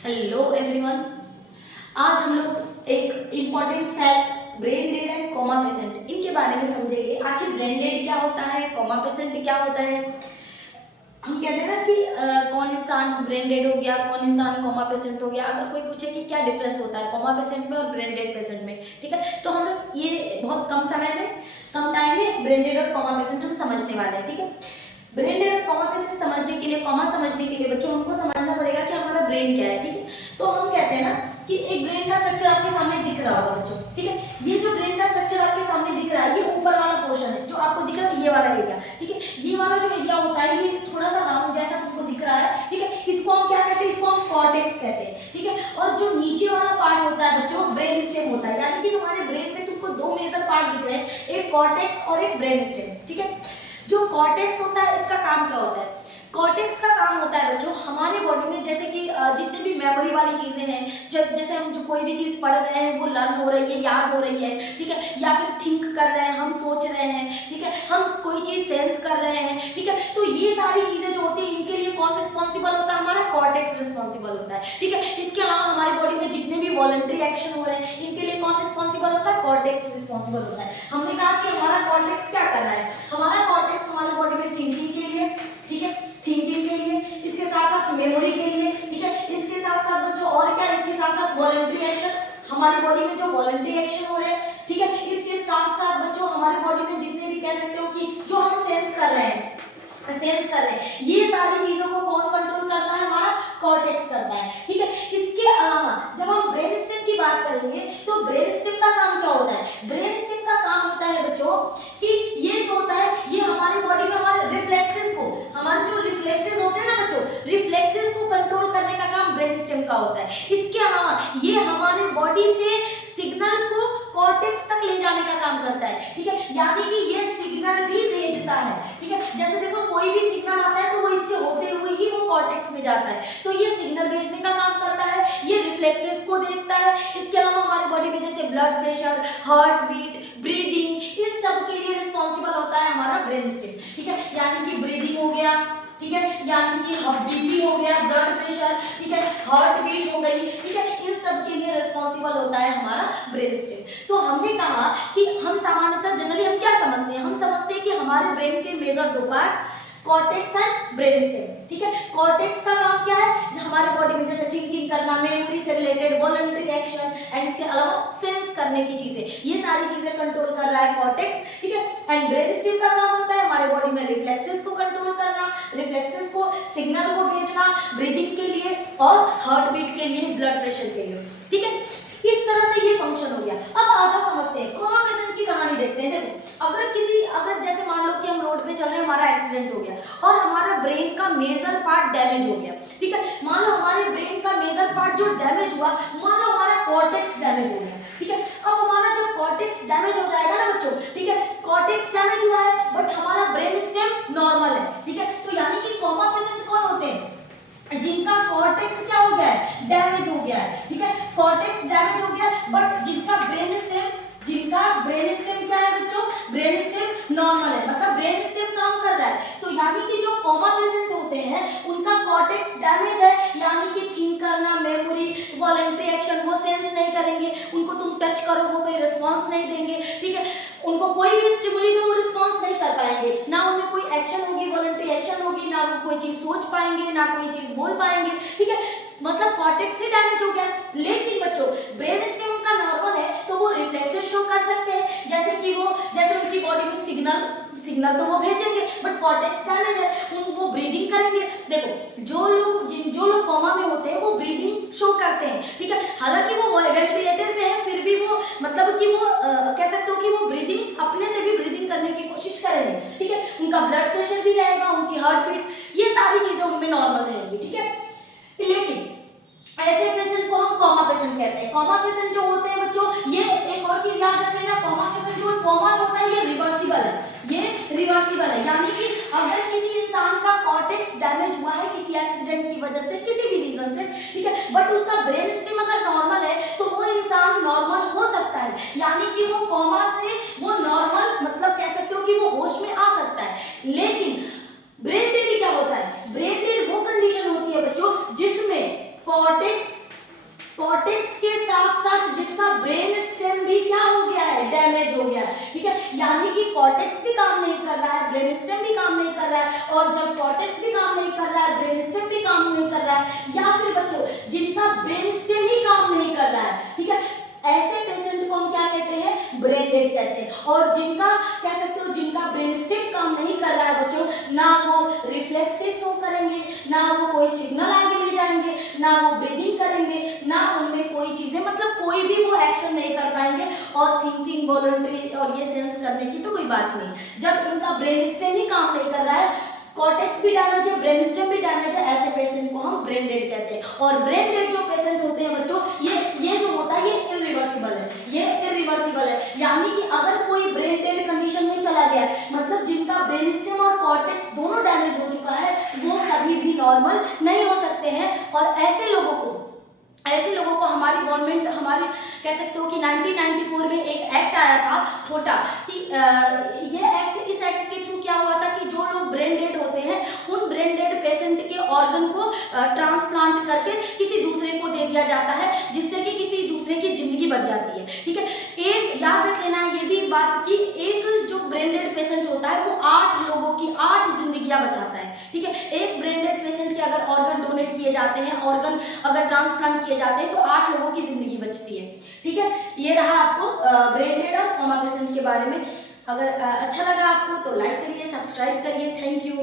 Hello everyone. आज हम लोग एक important fact brain dead and coma patient इनके बारे में समझेंगे। आखिर ब्रेन डेड क्या होता है, कोमा पेशेंट क्या होता है। हम कहते हैं ना कि कौन इंसान ब्रेन डेड हो गया, कौन इंसान कोमा पेशेंट हो गया। अगर कोई पूछे कि क्या डिफरेंस होता है कोमा पेशेंट में और ब्रेन डेड पेशेंट में, ठीक है, तो हम लोग ये बहुत कम समय में, कम टाइम में ब्रेन डेड और कोमा पेशेंट हम समझने वाले हैं। ठीक है, ब्रेन डेड और कोमा पेशेंट समझने के लिए, कोमा समझने के लिए बच्चों हमको समझना पड़ेगा कि हमारा ब्रेन क्या है। ठीक है, तो हम कहते हैं ना कि एक ब्रेन का स्ट्रक्चर आपके सामने दिख रहा होगा बच्चों। ठीक है, ये जो ब्रेन का स्ट्रक्चर आपके सामने दिख रहा है, ये ऊपर वाला पोर्शन है जो आपको दिख रहा है, ये वाला एरिया। ठीक है, ये वाला जो एरिया होता है ये थोड़ा सा राउंड जैसा तुमको दिख रहा है। ठीक है, इसको हम क्या कहते हैं, इसको हम कॉर्टेक्स कहते हैं। ठीक है, और जो नीचे वाला पार्ट होता है बच्चों, ब्रेन स्टेम होता है। यानी कि तुम्हारे ब्रेन में तुमको दो मेजर पार्ट दिख रहे हैं, एक कॉर्टेक्स और एक ब्रेन स्टेम। ठीक है, जो कॉर्टेक्स होता है इसका काम क्या होता है, कॉर्टेक्स का काम होता है बच्चों हमारे बॉडी में, जैसे कि जितने भी मेमोरी वाली चीजें हैं, जैसे हम जो कोई भी चीज पढ़ रहे हैं वो लर्न हो रही है, याद हो रही है। ठीक है, या फिर थिंक कर रहे हैं, हम सोच रहे हैं। ठीक है, हम कोई चीज सेंस कर रहे हैं। ठीक है, तो ये सारी चीजें जो होती है इनके लिए कौन रिस्पॉन्सिबल होता है, हमारा कॉर्टेक्स रिस्पॉन्सिबल होता है। ठीक है, इसके अलावा हमारी बॉडी में जितने भी वॉलंटरी एक्शन हो रहे हैं इनके लिए कौन रिस्पॉन्सिबल होता है, कॉर्टेक्स रिस्पॉन्सिबल होता है। हमने कहा कि हमारा कॉर्टेक्स क्या कर रहा है, हमारा कॉर्टेक्स हमारी बॉडी में थिंकिंग के लिए, ठीक है, थिंकिंग के लिए, इसके साथ साथ मेमोरी के लिए, ठीक है, इसके साथ साथ बच्चों और क्या, इसके साथ साथ वॉलंटरी एक्शन, हमारी बॉडी में जो वॉलंटरी एक्शन हो रहे हैं। ठीक है, इसके साथ साथ बच्चों हमारी बॉडी में जितने भी कह सकते हो कि जो हम सेंस कर रहे हैं, ये सारी चीजों को कौन कंट्रोल करता है, हमारा कॉर्टेक्स करता है। ठीक है, इसके अलावा जब हम ब्रेन स्टेम की बात करेंगे तो ब्रेन स्टेम का काम क्या होता है, ब्रेन स्टेम का काम होता है बच्चों कि ये जो होता है ये हमारी बॉडी में हमारे रिफ्लेक्सेस को, हमारे जो रिफ्लेक्सेस होते हैं ना बच्चों, रिफ्लेक्सेस को कंट्रोल करने का काम ब्रेन स्टेम का होता है। इसके अलावा ये हमारे बॉडी से सिग्नल को कॉर्टेक्स तक ले जाने का काम करता है। ठीक है, यानी कि ये सिग्नल भी भेजता है। ठीक है, जैसे देखो कोई भी सिग्नल आता है तो वो इससे होते हुए ही वो कॉर्टेक्स में जाता है, तो ये सिग्नल भेजने का काम करता है, ये रिफ्लेक्सेस को देखता है। इसके अलावा हमारी बॉडी में जैसे blood pressure, heart beat, breathing, इन सब के लिए रिस्पॉन्सिबल होता है हमारा ब्रेन स्टेम। ठीक है, यानी कि ब्रीदिंग हो गया, ठीक है, यानी कि बीपी हो गया, ब्लड प्रेशर, ठीक है, हार्ट बीट हो गई, ठीक है, इन सब के लिए रिस्पॉन्सिबल होता है हमारा ब्रेन स्टेम। तो हमने कहा कि हम सामान्यतः जनरली हम क्या समझते हैं, हम समझते हैं कि हमारे ब्रेन के मेजर दो part cortex and brain stem. ठीक है, कॉर्टेक्स का काम क्या है, हमारे बॉडी में जैसे थिंकिंग करना, मेमोरी से रिलेटेड वॉलंटरी एक्शन एंड इसके अलावा सेंस करने की चीजें, ये सारी चीजें कंट्रोल कर रहा है कॉर्टेक्स। ठीक है, एंड ब्रेन स्टेम का काम होता है हमारे बॉडी में रिफ्लेक्सेस को कंट्रोल करना, रिफ्लेक्सेस को, सिग्नल को भेजना ब्रीदिंग के लिए और हार्ट बीट के लिए, ब्लड प्रेशर के लिए। ठीक है, इस तरह से ये फंक्शन हो गया। अब आ जाओ समझते हैं, कोमा पेशेंट की कहानी देखते हैं। देखो अगर जैसे मान लो कि हम रोड पे चल रहे हैं, हमारा एक्सीडेंट हो गया और हमारा ब्रेन का मेजर पार्ट डैमेज हो गया। ठीक है, मान लो हमारे ब्रेन का मेजर पार्ट जो डैमेज हुआ, मान लो हमारा कॉर्टेक्स डैमेज हो गया। ठीक है, अब हमारा जब कॉर्टेक्स डैमेज हो जाएगा ना बच्चों, ठीक है, कॉर्टेक्स डैमेज हुआ है बट हमारा ब्रेन स्टेम नॉर्मल है। ठीक है, तो यानी कि कोमा पेशेंट कौन होते हैं, जिनका कॉर्टेक्स क्या हो गया है, डैमेज हो गया है। ठीक है, कॉर्टेक्स डैमेज हो गया बट जिनका ब्रेन स्टेम क्या है बच्चों, ब्रेन स्टेम नॉर्मल है, मतलब ब्रेन स्टेम काम कर रहा है। तो यानी कि जो कोमा पेशेंट होते हैं उनका कॉर्टेक्स डैमेज है, यानी कि थिंक करना, मेमोरी, वॉलंटरी एक्शन वो सेंस नहीं करेंगे, उनको तुम टच करो वो कोई रिस्पांस नहीं देंगे। ठीक है, उनको कोई भी स्टिमुली दो वो रिस्पांस नहीं कर पाएंगे, ना उनमें कोई एक्शन होगी, वॉलंटरी एक्शन होगी, ना वो कोई चीज सोच पाएंगे, ना कोई चीज बोल पाएंगे। ठीक है, मतलब कॉर्टेक्स ही डैमेज हो गया। लेकिन बच्चों ब्रेन स्टेम उनका नॉर्मल है तो वो रिफ्लेक्सेस शो कर सकते हैं, जैसे उनकी बॉडी में सिग्नल तो वो भेजेंगे बट कॉर्टेक्स डैमेज है, वो ब्रीदिंग करेंगे। देखो जो लोग कोमा में होते हैं वो ब्रीदिंग शो करते हैं। ठीक है, हालांकि वो वेंटिलेटर पे है फिर भी वो मतलब कि वो कह सकते हो कि वो ब्रीदिंग अपने से भी ब्रीदिंग करने की कोशिश करेंगे। ठीक है, उनका ब्लड प्रेशर भी रहेगा, उनकी हार्ट बीट, ये सारी चीजें उनमें नॉर्मल रहेंगी। ठीक है, लेकिन ऐसे पेशेंट को हम कोमा पेशेंट कहते हैं। कोमा पेशेंट जो होते हैं बच्चों, ये एक और चीज याद रख लेना, कोमा पेशेंट जो कोमा होता है ये रिवर्सिबल है, यानी कि अगर किसी इंसान का कॉर्टेक्स डैमेज हुआ है किसी एक्सीडेंट की वजह से, किसी भी रीजन से, ठीक है, बट उसका ब्रेन स्टेम अगर नॉर्मल है तो वो इंसान नॉर्मल हो सकता है, यानी कि वो कोमा से वो नॉर्मल मतलब कह सकते हो कि वो होश में आ सकता है। लेकिन ब्रेन डेड क्या होता है, ब्रेन डेड वो कंडीशन होती है बच्चों जिसमें कॉर्टेक्स के साथ साथ जिसका ब्रेन स्टेम भी क्या हो गया है, डैमेज हो गया है, ठीक है। यानी कि कॉर्टेक्स भी काम नहीं कर रहा है, ब्रेन स्टेम भी काम नहीं कर रहा है, और जब कॉर्टेक्स भी काम नहीं कर रहा है, ब्रेन स्टेम भी काम नहीं कर रहा है, या फिर बच्चों जिनका ब्रेन स्टेम ही काम नहीं कर रहा है, ठीक है, ऐसे पेशेंट को हम क्या कहते हैं, ब्रेन डेड कहते हैं। और जिनका कह सकते हो जिनका ब्रेन स्टेम काम नहीं कर रहा है बच्चों, ना वो रिफ्लेक्सेस शो करेंगे, ना वो कोई सिग्नल आगे ले जाएंगे, ना वो ब्रीदिंग करेंगे, ना उनमें कोई चीजें मतलब कोई भी वो एक्शन नहीं कर पाएंगे, और थिंकिंग, वॉलंटरी और ये सेंस करने की तो कोई बात नहीं। जब इनका ब्रेन स्टेम ही काम नहीं कर रहा है, कॉर्टेक्स भी डैमेज है, ब्रेन स्टेम भी डैमेज है, ऐसे पेशेंट को हम ब्रेन डेड कहते हैं। और ब्रेन डेड जो पेशेंट होते हैं बच्चों, ये जो होता है ये इरिवर्सिबल है, ये इरिवर्सिबल है। यानी कि अगर कोई ब्रेन डेड कंडीशन में चला गया है, मतलब जिनका ब्रेन स्टेम और कॉर्टेक्स दोनों डैमेज हो चुका है, वो कभी भी नॉर्मल नहीं हो सकते हैं। और ऐसे लोगों को हमारी गवर्नमेंट, हमारी कह सकते हो कि 1994 में एक एक्ट आया था छोटा, कि ये एक्ट, इस एक्ट के थ्रू क्या हुआ था कि जो लोग ब्रेन डेड होते हैं, उन ब्रेन डेड पेशेंट के ऑर्गन को ट्रांसप्लांट करके किसी दूसरे को दे दिया जाता है, जिससे कि किसी दूसरे की जिंदगी बच जाती है, ठीक है। एक याद रख लेना है ये भी बात कि एक जो ब्रेन डेड पेशेंट होता है वो 8 लोगों की 8 जिंदगियां बचाता है, ठीक है। एक ब्रेन डेड पेशेंट के अगर ऑर्गन डोनेट किए जाते हैं, ऑर्गन अगर ट्रांसप्लांट किए जाते हैं, तो 8 लोगों की जिंदगी बचती है, ठीक है। ये रहा आपको ब्रेन डेड और कोमा पेशेंट के बारे में। अगर अच्छा लगा आपको तो लाइक करिए, सब्सक्राइब करिए। Thank you.